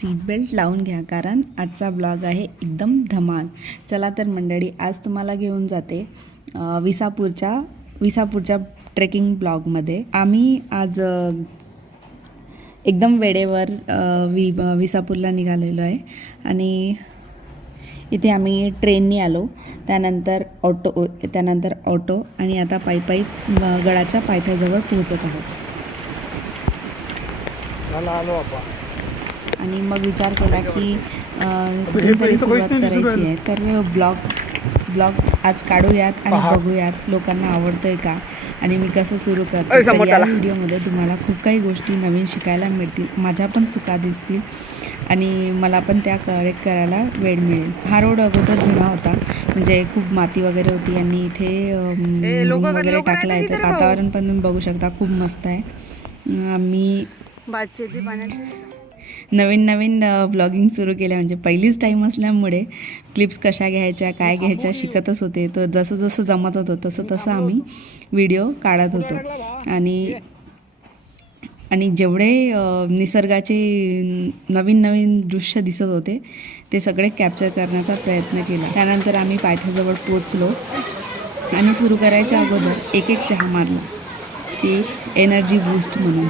Seat belt लावून घ्या, कारण आजचा ब्लॉग आहे एकदम धमाल. चला तर मंडळी, आज तुम्हाला घेऊन जाते विसापूरच्या ट्रेकिंग ब्लॉगमध्ये. आम्ही आज एकदम वेळेवर विसापूरला निघालेलो आहे आणि इथे आम्ही ट्रेननी आलो, त्यानंतर ऑटो आणि आता पायी गडाच्या पायथ्याजवळ पोहोचत आहोत. आणि मग विचार केला की कुठेतरी सुरुवात करायची आहे, तर ब्लॉग आज काढूयात आणि बघूयात लोकांना आवडतोय का आणि मी कसं सुरू करते. तर या व्हिडिओमध्ये तुम्हाला खूप काही गोष्टी नवीन शिकायला मिळतील, माझ्या पण चुका दिसतील आणि मला पण त्या करेक्ट करायला वेळ मिळेल. हा रोड अगोदर जुना होता, म्हणजे खूप माती वगैरे होती आणि इथे वगैरे टाकला आहे. तर वातावरण पण तुम्ही बघू शकता, खूप मस्त आहे. मी नवीन ब्लॉगिंग सुरू केलं, म्हणजे पहिलीच टाईम असल्यामुळे क्लिप्स कशा घ्यायच्या काय घ्यायच्या शिकतच होते. तर जसं जमत होतं तसं आम्ही व्हिडिओ काढत होतो आणि जेवढे निसर्गाचे नवीन दृश्य दिसत होते ते सगळे कॅप्चर करण्याचा प्रयत्न केला. त्यानंतर आम्ही पायथ्याजवळ पोचलो आणि सुरू करायच्या अगोदर एक चहा मारला की एनर्जी बूस्ट म्हणून,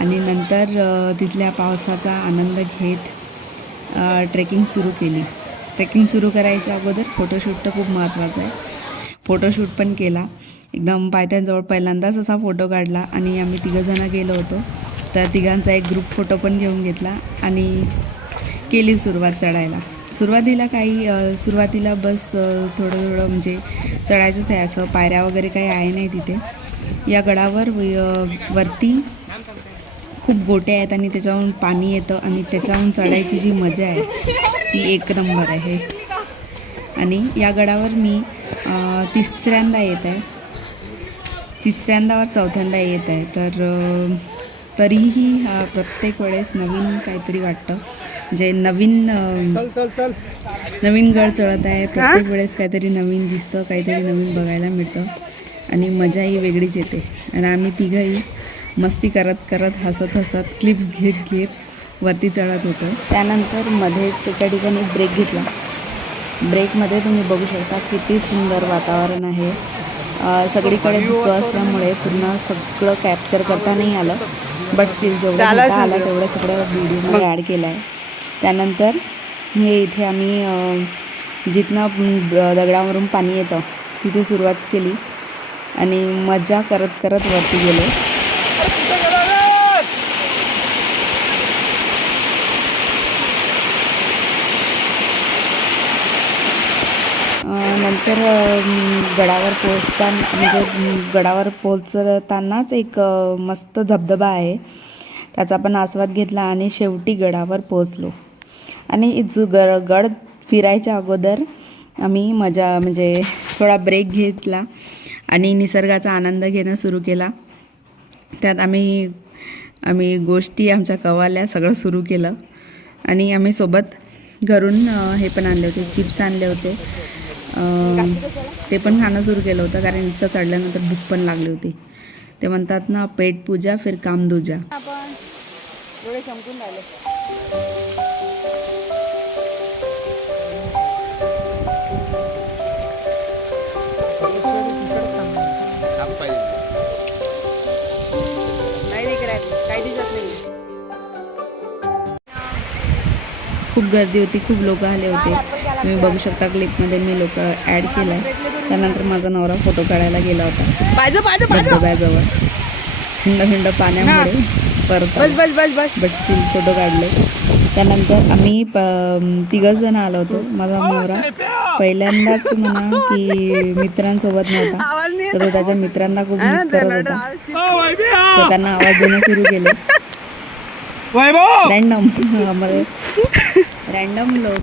आणि नंतर तिथल्या पावसाचा आनंद घेत ट्रेकिंग सुरू केली. ट्रेकिंग सुरू करायच्या अगोदर फोटोशूट तर खूप महत्त्वाचं आहे. फोटोशूट पण केला. एकदम पायथ्याजवळ पहिल्यांदाच असा फोटो काढला आणि आम्ही तिघंजणं गेलो होतो, तर तिघांचा एक ग्रुप फोटो पण घेऊन घेतला आणि केली सुरुवात चढायला. सुरुवातीला बस थोडं म्हणजे चढायचंच आहे, असं पायऱ्या वगैरे काही आहे नाही तिथे. या गडावर वरती खूप गोटे आहेत आणि त्याच्याहून पाणी येतं आणि त्याच्याहून चढायची जी मजा आहे ती एक नंबर आहे. आणि या गडावर मी तिसऱ्यांदा चौथ्यांदा येत आहे. तर तरीही प्रत्येक वेळेस नवीन काहीतरी वाटतं, म्हणजे नवीन गड चढत आहे. प्रत्येक वेळेस काहीतरी नवीन दिसतं, काहीतरी नवीन बघायला मिळतं आणि मजाही वेगळीच येते. आणि आम्ही तिघंही मस्ती करत हसत क्लिप्स घेत वरती चढत होतो. त्यानंतर मध्येच एका ठिकाणी ब्रेक घेतला. ब्रेकमध्ये तुम्ही बघू शकता किती सुंदर वातावरण आहे. सगळीकडे धुकं असल्यामुळे पूर्ण सगळं कॅप्चर करता नाही आलं, बट जेवढं आला तेवढं सगळं व्हिडिओमध्ये ॲड केलं आहे. त्यानंतर हे इथे आम्ही जिथनं दगडावरून पाणी येतं तिथे सुरुवात केली आणि मजा करत वरती गेलो. नंतर गडावर पोहोचतानाच एक मस्त धबधबा आहे, त्याचा पण आस्वाद घेतला आणि शेवटी गडावर पोहोचलो. आणि गड फिरायच्या अगोदर आम्ही म्हणजे थोडा ब्रेक घेतला आणि निसर्गाचा आनंद घेणं सुरू केला. त्यात आम्ही गोष्टी आमच्या कवाल्या सगळं सुरू केलं आणि आम्ही सोबत घरून हे पण आणले होते, चिप्स आणले होते. ते पण खाणं सुरू केलं होतं, कारण इतकं चढल्यानंतर भूक पण लागली होती. ते म्हणतात ना, पेट पूजा फिर काम दूजा. खूप गर्दी होती, खूप लोक आले होते. तुम्ही बघू शकता क्लिपमध्ये मी लोक ॲड केलं आहे. त्यानंतर माझा नवरा फोटो काढायला गेला होता धबधब्याजवळ. थंड पाण्यामुळे बट स्टील फोटो काढले. त्यानंतर आम्ही तिघंजण आलो होतो. माझा नवरा पहिल्यांदाच म्हणा की मित्रांसोबत नव्हता, तर तो त्याच्या मित्रांना खूप मिस करत होता. तर त्यांना आवाज देणं सुरू केले. रॅन्डम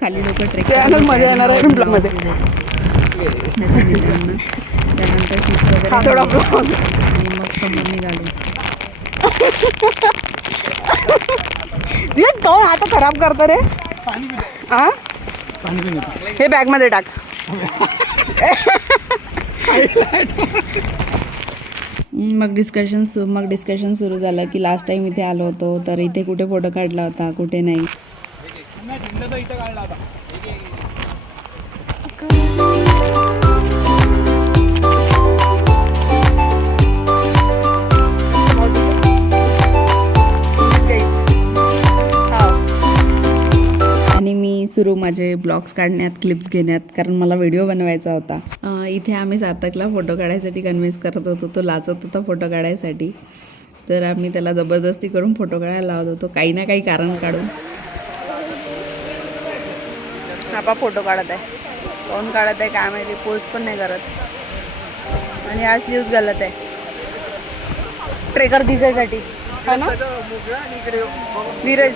खाली लोक ट्रेक त्याच्या मित्रांना. त्यानंतर शिफ्ट वगैरे आणि मग समोर निघालो. कोण हात खराब करतो रे? हा, हे बॅग मध्ये टाक. मग डिस्कशन सुरू झालं की लास्ट टाइम इथे आलो होतो, तर इथे कुठे फोटो काढला होता, कुठे नाही. आणि मी सुरू माझे ब्लॉग्स काढण्यात, क्लिप्स घेण्यात, कारण मला व्हिडिओ बनवायचा होता. इथे आम्ही सार्थकला फोटो काढायसाठी कन्व्हिन्स करत होतो. तो लाजत होता फोटो काढायसाठी, तर आम्ही त्याला जबरदस्ती करून फोटो काढायला लावत होतो, काही ना काही कारण काढून. आपा फोटो काढत आहे, कोण काढत आहे काय माहिती, पोस्ट पण नाही करत. आणि आज न्यूज घालत आहे ट्रेकर दिसायसाठी, हा ना नीरज,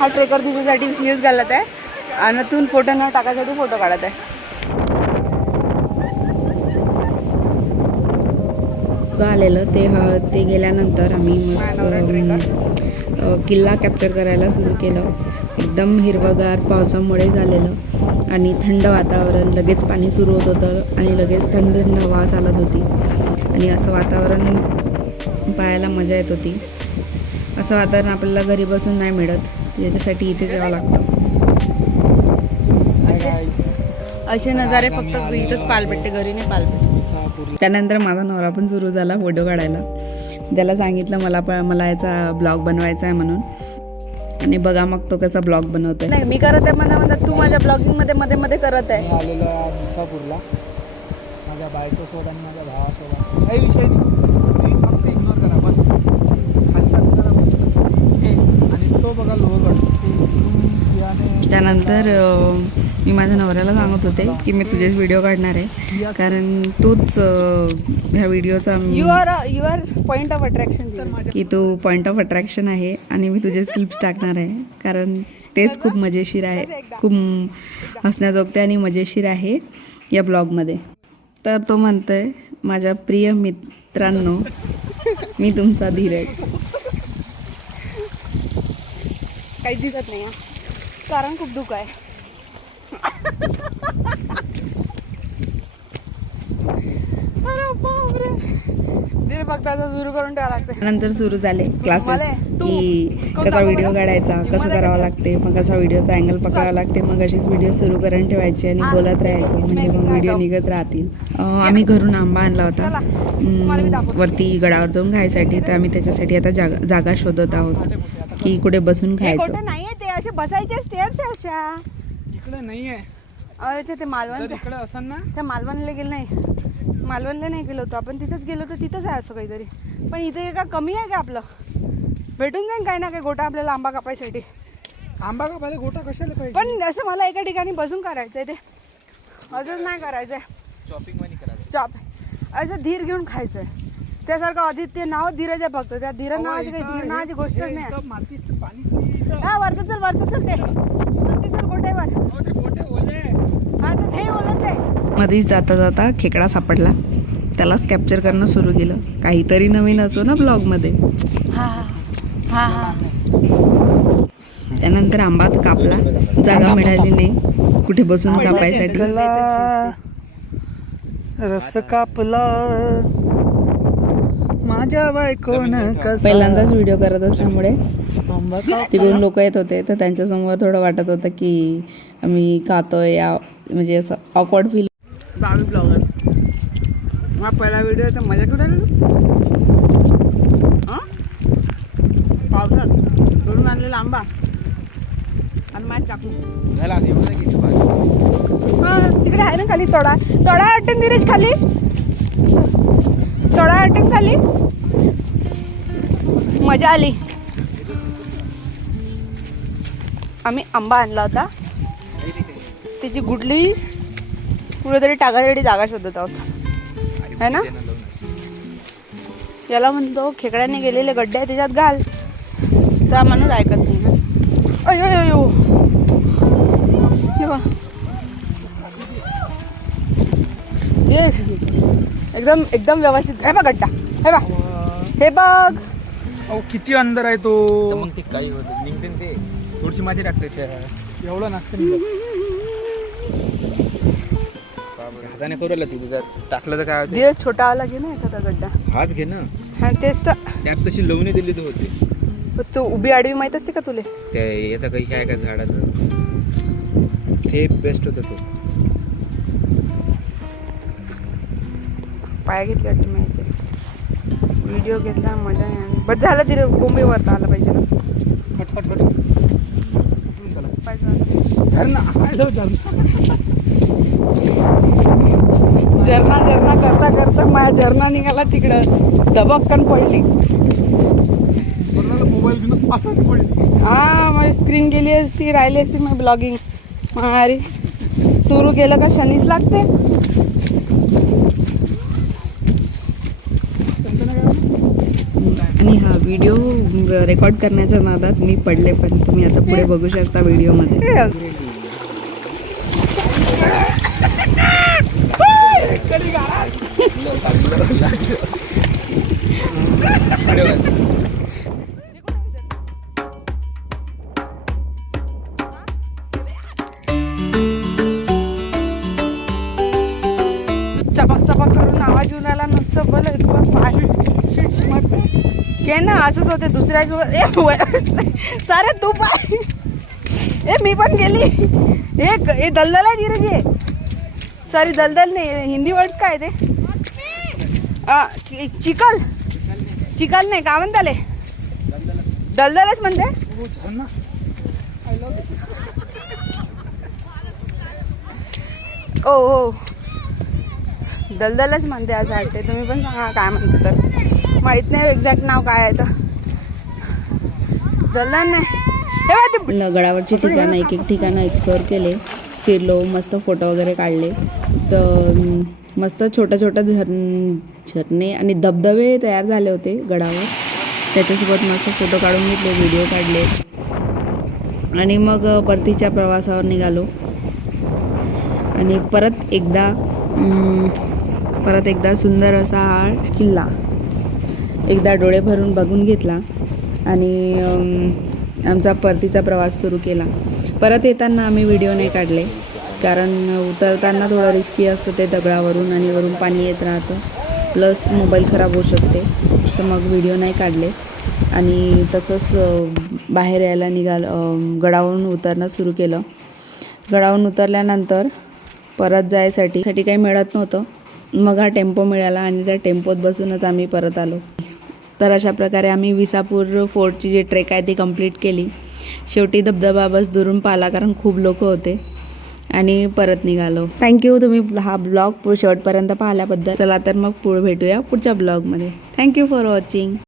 हा ट्रेकर दिसायसाठी न्यूज घालत आहे आणि तून फोटो न टाकायसाठी फोटो काढत आहे. आलेलं ते गेल्यानंतर आम्ही मस्त किल्ला कॅप्चर करायला सुरू केलं. एकदम हिरवगार पावसामुळे झालेलं आणि थंड वातावरण, लगेच पाणी सुरू होत होतं आणि लगेच थंड थंड हवा चालत होती आणि असं वातावरण पाहायला मजा येत होती. असं वातावरण आपल्याला घरी बसून नाही मिळत, त्याच्यासाठी इथेच यावं लागतं. असे नजारे फक्त इथंच पाहायला भेटते, घरी नाही पाहायला भेटते. त्यानंतर माझा नवरा पण सुरू झाला फोटो काढायला. त्याला सांगितलं मला याचा ब्लॉग बनवायचा आहे म्हणून, आणि बघा मग तो कसा ब्लॉग बनवतोय. नाही मी करत आहे म्हणा, तू माझ्या ब्लॉगिंग मध्ये मध्ये मध्ये करत आहे. आलेलो आहे विसापूरला माझ्या बायकोसोबत आणि माझ्या भावासोबत. काही विषय नाही, फक्त इग्नोर करा बस. खालचा आणि तो बघा लोहगड. त्यानंतर मी माझ्या नवऱ्याला सांगत होते की मी तुझेच व्हिडिओ काढणार आहे, कारण तूच ह्या व्हिडिओचा युअर पॉईंट ऑफ अट्रॅक्शन, की तू पॉईंट ऑफ अट्रॅक्शन आहे आणि मी तुझेच क्लिप्स टाकणार आहे, कारण तेच खूप मजेशीर आहे, खूप हसण्याजोगते आणि मजेशीर आहे या ब्लॉगमध्ये. तर तो म्हणतोय, माझ्या प्रिय मित्रांनो, मी तुमचा धीरज. काही दिसत नाही कारण खूप दुःख आहे. सुरू करून ठेवा लागते. नंतर सुरू झाले क्लासेस, की कसा व्हिडिओ काढायचा, कसं करावं लागते, मग कसा व्हिडिओचा अँगल पकडावा लागते, मग अशीच व्हिडिओ सुरू करून ठेवायची आणि बोलत राहायचं, म्हणजे मग व्हिडिओ निघत राहतील. आम्ही घरून आंबा आणला होता वरती गडावर जाऊन खायसाठी, तर आम्ही त्याच्यासाठी आता जागा शोधत आहोत की कुठे बसून खायचं. नाहीये ते असे बसायचे स्टेअर्स आहे अशा. इकडे नाहीये. अरे ते मालवण, इकडे असं ना, त्या मालवणला गेलं नाही, मालवणला नाही गेलो होतो आपण, तिथंच गेलो होतो, तिथंच आहे असं काहीतरी. पण इथे का कमी आहे का आपलं, भेटून जाईन काही ना काही गोटा आपल्याला आंबा कापायसाठी. आंबा कापायला गोटा कशाला पाहिजे? पण असं मला एका ठिकाणी बसून करायचं आहे, ते असंच नाही करायचं आहे. असं धीर घेऊन खायचं आहे. त्यासारखं आदित्य नाव धीरज आहे फक्त, त्या धीरज नावाची काही धीर नावाची गोष्ट नाही. पाणीच नाही. हा वरती चल ते वरती चल गोट्यावर. हा तर ते ओलच आहे. मध्ये जाता जाता खेकडा सापडला, त्यालाच कॅप्चर करणं सुरू केलं. काहीतरी नवीन असो ना ब्लॉगमध्ये. हा हा हा. त्यानंतर आंबा कापला, जागा मिळाली नाही कुठे बसून कापायसाठी. रस कापला माझ्या बायकोनं कसा. पहिल्यांदाच व्हिडिओ करत असल्यामुळे तिकडून लोक येत होते, तर त्यांच्यासमोर थोडं वाटत होतं की आम्ही खातोय, या म्हणजे असं ऑकवर्ड फील. बावी ब्लॉगर हा पहिला व्हिडिओ तर मजा करू राहिलो. पावसात करून आणलेला आंबा आणि माझ चाकू तिकडे आहे ना खाली तोडा अटेन धीरज, खाली तोडा अटेन खाली. मजा आली. आम्ही आंबा आणला होता, त्याची गुडली कुठेतरी टाकायसाठी जागा शोधत आहोत, है ना. याला म्हणतो खेकड्याने गेलेले गड्डे आहे त्याच्यात घाल, तर माणूस ऐकत नाही. अयो अयो येस, एकदम एकदम व्यवस्थित. हे बघ गड्डा, हे बघ, हे बघ. अहो किती अंदर आहे तो. मग ते काही होत निघते ते थोडीशी माती टाकते. एवढं नसतं. हाताने करूला तू टाकलं तर काय होते. धीरज छोटा वाला घे ना एखादा गड्डा. हाच घे ना. हा तेच तर. त्यात तशी लवणी दिली तर होते. तू उभी आडवी माहित असते का तुले? त्या याचा काही काय का झाडाचं ते बेस्ट होतं तो. पाय घेतले वाटते मी याचे. व्हिडिओ घेतला मजा नाही आली. बस झालं तिथे कोंबी वरता आला पाहिजे ना. हट हट हट. पाय झालं. झरणा हॅलो झरणा. झरणा करता करता माझ्या झरणा निघाला तिकडं दबक्कन पडली. मोबाईल घेऊन असं पडली. हा माझी स्क्रीन गेली असती राहिली असती मग ब्लॉगिंग. अरे सुरू केलं का शनीच लागते. आणि हा व्हिडिओ रेकॉर्ड करण्याच्या नादात मी पडले, पण तुम्ही आता पुढे बघू शकता व्हिडिओमध्ये. चपाक चपाक करून आवाज येऊन आला नुसतं बोल पाय के ना असंच होते दुसऱ्यासोबत. सारे तू पाय मी पण गेली. हे दलदल आहे धीरज. सॉरी दलदल नाही, हिंदी वर्ड काय ते चिखल. चिखल नाही का म्हणताले दलदलच म्हणते. ओ हो दलदलच म्हणते असं वाटते. तुम्ही पण सांगा काय म्हणते तर. माहित नाही एक्झॅक्ट नाव काय आहे तर. दलदल नाही हे बघ ते गडावरची ठिकाणं एक एक ठिकाणं एक्सप्लोअर केले, फिरलो, मस्त फोटो वगैरे काढले. तर मस्त छोट्या झरणे आणि धबधबे तयार झाले होते गडावर. त्याच्यासोबत मस्त फोटो काढून घेतले, व्हिडिओ काढले आणि मग परतीच्या प्रवासावर निघालो. आणि परत एकदा सुंदर असा हा किल्ला एकदा डोळे भरून बघून घेतला आणि आमचा परतीचा प्रवास सुरू केला. परत येताना आम्ही व्हिडिओ नाही काढले, कारण उतरताना थोडं रिस्की असतं ते दगडावरून आणि वरून पाणी येत राहतं, प्लस मोबाईल खराब होऊ शकते. तर मग व्हिडिओ नाही काढले आणि तसंच बाहेर यायला गडावरून उतरणं सुरू केलं. गडावरून उतरल्यानंतर परत जायसाठी काही मिळत नव्हतं. मग हा टेम्पो मिळाला आणि त्या टेम्पोत बसूनच आम्ही परत आलो. तर अशा प्रकारे आम्ही विसापूर फोर्टची जी ट्रेक आहे ती कंप्लीट केली. शेवटी धबधबा बस दुरून पाहिला, कारण खूप लोक होते आणि परत निघालो. थँक्यू तुम्ही हा ब्लॉग शेवटपर्यंत पाहिल्याबद्दल. चला तर मग पुढे भेटूया पुढच्या ब्लॉगमध्ये. Thank you for watching.